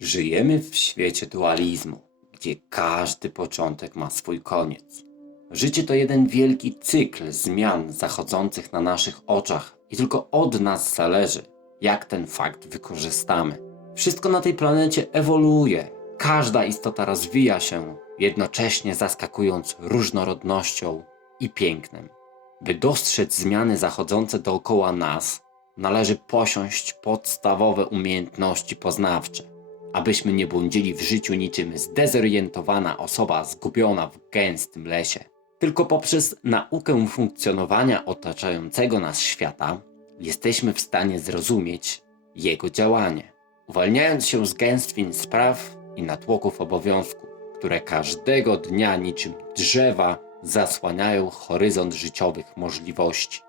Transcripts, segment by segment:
Żyjemy w świecie dualizmu, gdzie każdy początek ma swój koniec. Życie to jeden wielki cykl zmian zachodzących na naszych oczach i tylko od nas zależy, jak ten fakt wykorzystamy. Wszystko na tej planecie ewoluuje, każda istota rozwija się, jednocześnie zaskakując różnorodnością i pięknem. By dostrzec zmiany zachodzące dookoła nas, należy posiąść podstawowe umiejętności poznawcze, abyśmy nie błądzili w życiu niczym zdezorientowana osoba zgubiona w gęstym lesie. Tylko poprzez naukę funkcjonowania otaczającego nas świata jesteśmy w stanie zrozumieć jego działanie, uwalniając się z gęstwin spraw i natłoków obowiązków, które każdego dnia niczym drzewa zasłaniają horyzont życiowych możliwości.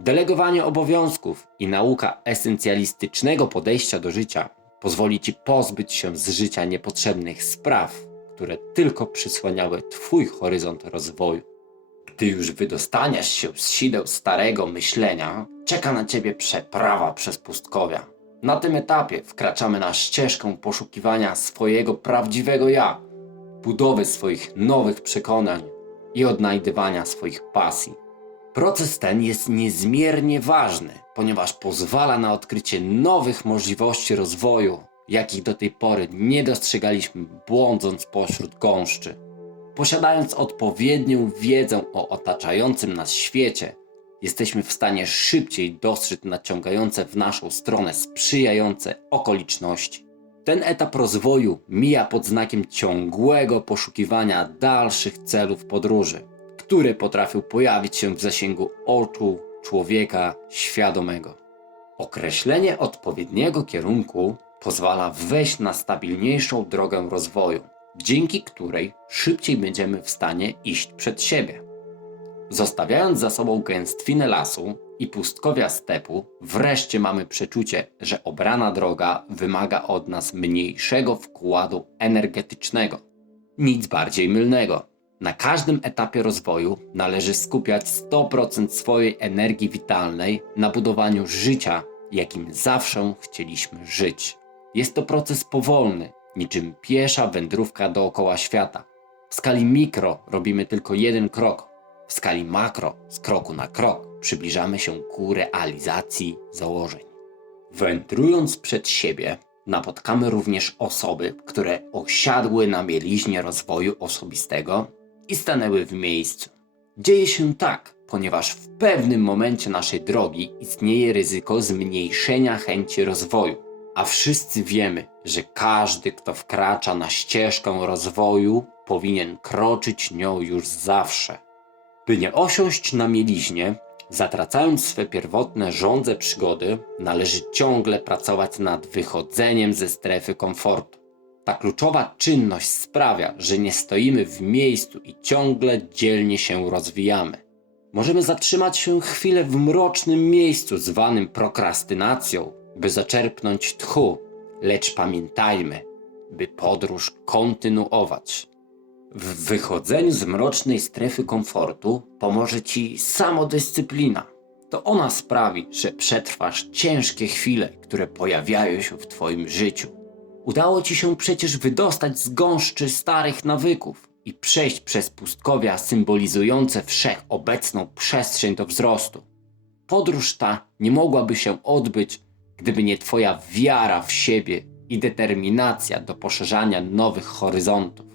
Delegowanie obowiązków i nauka esencjalistycznego podejścia do życia pozwoli Ci pozbyć się z życia niepotrzebnych spraw, które tylko przysłaniały Twój horyzont rozwoju. Gdy już wydostaniesz się z sideł starego myślenia, czeka na Ciebie przeprawa przez pustkowia. Na tym etapie wkraczamy na ścieżkę poszukiwania swojego prawdziwego ja, budowy swoich nowych przekonań i odnajdywania swoich pasji. Proces ten jest niezmiernie ważny, ponieważ pozwala na odkrycie nowych możliwości rozwoju, jakich do tej pory nie dostrzegaliśmy błądząc pośród gąszczy. Posiadając odpowiednią wiedzę o otaczającym nas świecie, jesteśmy w stanie szybciej dostrzec naciągające w naszą stronę sprzyjające okoliczności. Ten etap rozwoju mija pod znakiem ciągłego poszukiwania dalszych celów podróży, które potrafią pojawić się w zasięgu oczu człowieka świadomego. Określenie odpowiedniego kierunku pozwala wejść na stabilniejszą drogę rozwoju, dzięki której szybciej będziemy w stanie iść przed siebie. Zostawiając za sobą gęstwinę lasu i pustkowia stepu, wreszcie mamy przeczucie, że obrana droga wymaga od nas mniejszego wkładu energetycznego. Nic bardziej mylnego. Na każdym etapie rozwoju należy skupiać 100% swojej energii witalnej na budowaniu życia, jakim zawsze chcieliśmy żyć. Jest to proces powolny, niczym piesza wędrówka dookoła świata. W skali mikro robimy tylko jeden krok, w skali makro z kroku na krok przybliżamy się ku realizacji założeń. Wędrując przed siebie, napotkamy również osoby, które osiadły na mieliźnie rozwoju osobistego i stanęły w miejscu. Dzieje się tak, ponieważ w pewnym momencie naszej drogi istnieje ryzyko zmniejszenia chęci rozwoju, a wszyscy wiemy, że każdy, kto wkracza na ścieżkę rozwoju, powinien kroczyć nią już zawsze. By nie osiąść na mieliźnie, zatracając swe pierwotne żądze przygody, należy ciągle pracować nad wychodzeniem ze strefy komfortu. Ta kluczowa czynność sprawia, że nie stoimy w miejscu i ciągle dzielnie się rozwijamy. Możemy zatrzymać się chwilę w mrocznym miejscu zwanym prokrastynacją, by zaczerpnąć tchu, lecz pamiętajmy, by podróż kontynuować. W wychodzeniu z mrocznej strefy komfortu pomoże Ci samodyscyplina. To ona sprawi, że przetrwasz ciężkie chwile, które pojawiają się w Twoim życiu. Udało Ci się przecież wydostać z gąszczy starych nawyków i przejść przez pustkowia symbolizujące wszechobecną przestrzeń do wzrostu. Podróż ta nie mogłaby się odbyć, gdyby nie Twoja wiara w siebie i determinacja do poszerzania nowych horyzontów.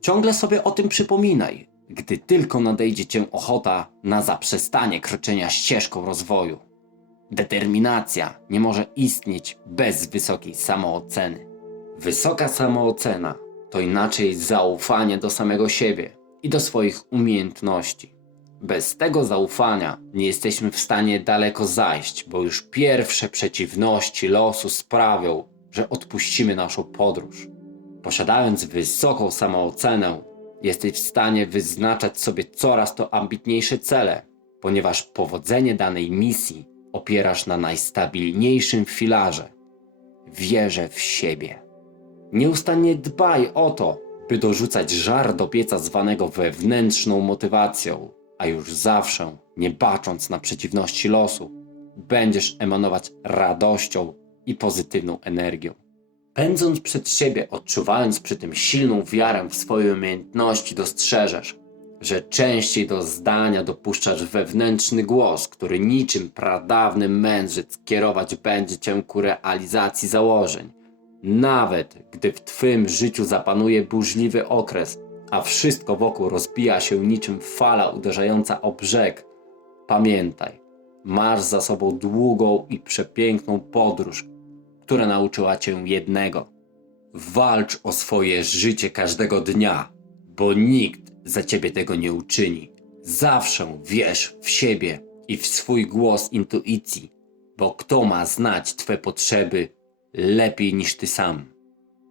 Ciągle sobie o tym przypominaj, gdy tylko nadejdzie cię ochota na zaprzestanie kroczenia ścieżką rozwoju. Determinacja nie może istnieć bez wysokiej samooceny. Wysoka samoocena to inaczej zaufanie do samego siebie i do swoich umiejętności. Bez tego zaufania nie jesteśmy w stanie daleko zajść, bo już pierwsze przeciwności losu sprawią, że odpuścimy naszą podróż. Posiadając wysoką samoocenę, jesteś w stanie wyznaczać sobie coraz to ambitniejsze cele, ponieważ powodzenie danej misji opierasz na najstabilniejszym filarze wierze w siebie. Nieustannie dbaj o to, by dorzucać żar do pieca zwanego wewnętrzną motywacją, a już zawsze, nie bacząc na przeciwności losu, będziesz emanować radością i pozytywną energią. Pędząc przed siebie, odczuwając przy tym silną wiarę w swoje umiejętności, dostrzeżesz, że częściej do zdania dopuszczasz wewnętrzny głos, który niczym pradawny mędrzec kierować będzie cię ku realizacji założeń. Nawet gdy w twym życiu zapanuje burzliwy okres, a wszystko wokół rozbija się niczym fala uderzająca o brzeg, pamiętaj, masz za sobą długą i przepiękną podróż, która nauczyła cię jednego. Walcz o swoje życie każdego dnia, bo nikt za ciebie tego nie uczyni. Zawsze wierz w siebie i w swój głos intuicji, bo kto ma znać twe potrzeby lepiej niż ty sam.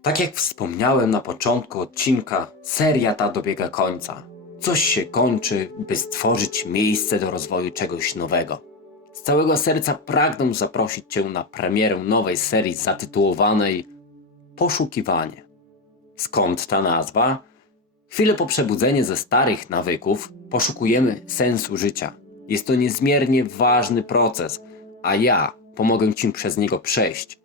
Tak jak wspomniałem na początku odcinka, seria ta dobiega końca. Coś się kończy, by stworzyć miejsce do rozwoju czegoś nowego. Z całego serca pragnę zaprosić Cię na premierę nowej serii zatytułowanej Poszukiwanie. Skąd ta nazwa? Chwilę po przebudzeniu ze starych nawyków poszukujemy sensu życia. Jest to niezmiernie ważny proces, a ja pomogę Ci przez niego przejść.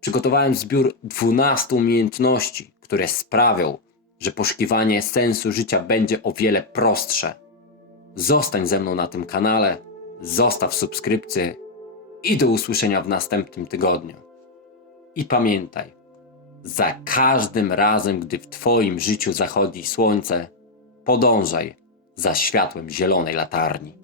Przygotowałem zbiór 12 umiejętności, które sprawią, że poszukiwanie sensu życia będzie o wiele prostsze. Zostań ze mną na tym kanale, zostaw subskrypcję i do usłyszenia w następnym tygodniu. I pamiętaj, za każdym razem, gdy w Twoim życiu zachodzi słońce, podążaj za światłem zielonej latarni.